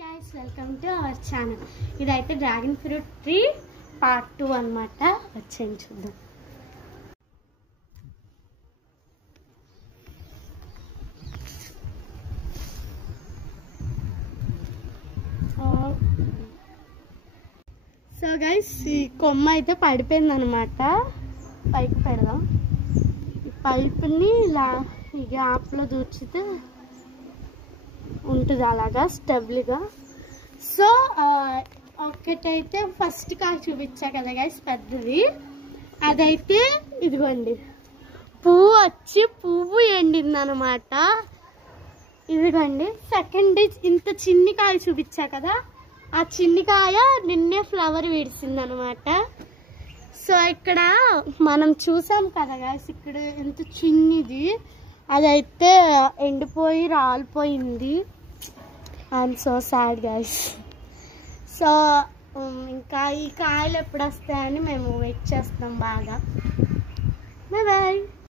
guys, welcome to our channel. ఇదైతే dragon fruit tree part 2 అన్నమాట. వచ్చేయండి చూద్దాం. సో గైస్, ఈ కొమ్మ అయితే పడిపోయింది అనమాట. పైకి పెడదాం. ఈ పైపుని ఇలా ఈ గ్యాప్లో దూర్చితే ఉంటుంది అలాగా స్టెబుల్గా. సో ఒకటైతే ఫస్ట్ కాయ చూపించా కదా గైస్, పెద్దది. అదైతే ఇదిగోండి, పువ్వు ఎండింది అనమాట. ఇదిగోండి సెకండ్ ఇంత చిన్ని కాయ చూపించా కదా, ఆ చిన్ని కాయ నిన్నే ఫ్లవర్ విడిసింది అనమాట. సో ఇక్కడ మనం చూసాం కదా గైస్, ఇక్కడ ఎంత చిన్నది, అదైతే ఎండిపోయి రాలిపోయింది. I'm so sad guys. So ఇంకా ఈ కాయలు ఎప్పుడు వస్తాయని మేము వెయిట్ చేస్తాం బాగా. Bye bye.